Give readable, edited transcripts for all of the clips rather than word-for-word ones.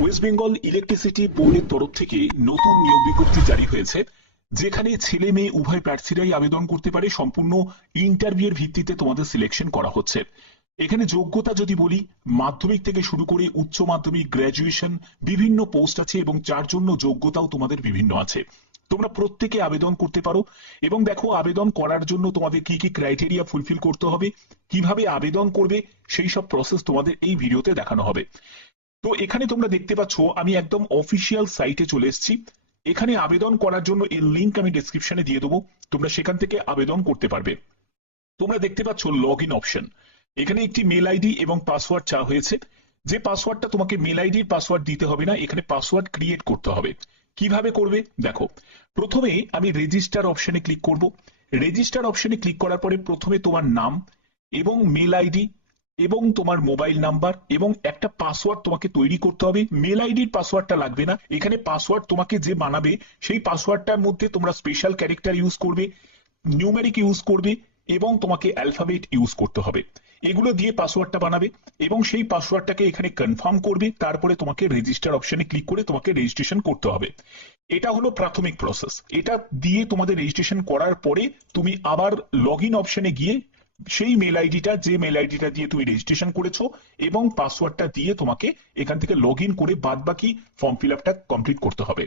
West Bengal electricity বোর্ডের তরফ থেকে নতুন নিয়োগ বিজ্ঞপ্তি জারি হয়েছে, যেখানে ছেলে মেয়ে উভয় প্রার্থীরাই আবেদন করতে পারে। সম্পূর্ণ ইন্টারভিউর ভিত্তিতে তোমাদের সিলেকশন করা হচ্ছে। এখানে যোগ্যতা যদি বলি, মাধ্যমিক থেকে শুরু করে উচ্চ মাধ্যমিক, গ্র্যাজুয়েশন, বিভিন্ন পোস্ট আছে এবং যার জন্য যোগ্যতাও তোমাদের বিভিন্ন আছে। তোমরা প্রত্যেকে আবেদন করতে পারো। এবং দেখো, আবেদন করার জন্য তোমাদের কি কি ক্রাইটেরিয়া ফুলফিল করতে হবে, কিভাবে আবেদন করবে, সেই সব প্রসেস তোমাদের এই ভিডিওতে দেখানো হবে। তো এখানে তোমরা দেখতে পাচ্ছ আমি একদম অফিসিয়াল সাইটে চলে এসেছি। এখানে আবেদন করার জন্য এর লিংক আমি ডেসক্রিপশনে দিয়ে দেবো, তোমরা সেখান থেকে আবেদন করতে পারবে। তোমরা দেখতে পাচ্ছ লগ ইন অপশন। এখানে একটি মেল আইডি এবং পাসওয়ার্ড চাওয়া হয়েছে। যে পাসওয়ার্ডটা তোমাকে মেল আইডির পাসওয়ার্ড দিতে হবে না, এখানে পাসওয়ার্ড ক্রিয়েট করতে হবে। কিভাবে করবে দেখো, প্রথমে আমি রেজিস্টার অপশনে ক্লিক করব। রেজিস্টার অপশনে ক্লিক করার পরে প্রথমে তোমার নাম এবং মেল আইডি এবং তোমার মোবাইল নাম্বার এবং একটা পাসওয়ার্ড তোমাকে তৈরি করতে হবে। মেল আইডির পাসওয়ার্ডটা লাগবে না, এখানে পাসওয়ার্ড তোমাকে যে বানাবে সেই পাসওয়ার্ডটার মধ্যে তোমরা স্পেশাল ক্যারেক্টার ইউজ করবে, নিউমেরিক ইউজ করবে এবং তোমাকে অ্যালফাবেট ইউজ করতে হবে। এগুলো দিয়ে পাসওয়ার্ডটা বানাবে এবং সেই পাসওয়ার্ডটাকে এখানে কনফার্ম করবে। তারপরে তোমাকে রেজিস্টার অপশনে ক্লিক করে তোমাকে রেজিস্ট্রেশন করতে হবে। এটা হলো প্রাথমিক প্রসেস। এটা দিয়ে তোমাদের রেজিস্ট্রেশন করার পরে তুমি আবার লগ ইন অপশনে গিয়ে সেই মেল আইডিটা, যে মেল আইডিটা দিয়ে তুমি রেজিস্ট্রেশন করেছো এবং পাসওয়ার্ডটা দিয়ে তোমাকে এখান থেকে লগ ইন করে বাদ বাকি ফর্ম ফিল আপটা কমপ্লিট করতে হবে।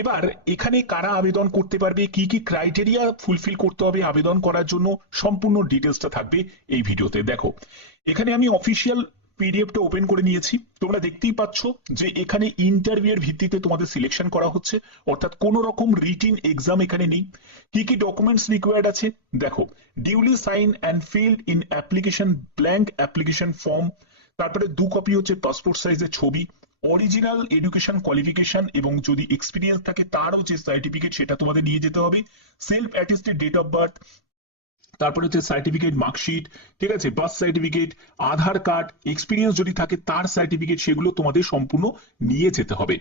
এবার এখানে কারা আবেদন করতে পারবে, কি কি ক্রাইটেরিয়া ফুলফিল করতে হবে আবেদন করার জন্য, সম্পূর্ণ ডিটেলসটা থাকবে এই ভিডিওতে। দেখো, এখানে আমি অফিসিয়াল পিডিএফটা ওপেন করে নিয়েছি। তোমরা দেখতেই পাচ্ছ যে এখানে ইন্টারভিউর ভিত্তিতে তোমাদের সিলেকশন করা হচ্ছে, অর্থাৎ কোন রকম রিটিন এক্সাম এখানে নেই। কি কি ডকুমেন্টস রিকোয়ার্ড আছে দেখো, duly sign and filled in application blank application form, তারপরে 2 কপি হচ্ছে পাসপোর্ট সাইজের ছবি, অরিজিনাল এডুকেশন কোয়ালিফিকেশন এবং যদি এক্সপিরিয়েন্স থাকে তারও যে সার্টিফিকেট সেটা তোমাদের নিয়ে যেতে হবে, self attested date of birth, তারপরে হচ্ছে সার্টিফিকেট, মার্কশিট, ঠিক আছে, birth certificate, Aadhaar card, experience যদি থাকে তার সার্টিফিকেট, সেগুলো তোমাদের সম্পূর্ণ নিয়ে যেতে হবে।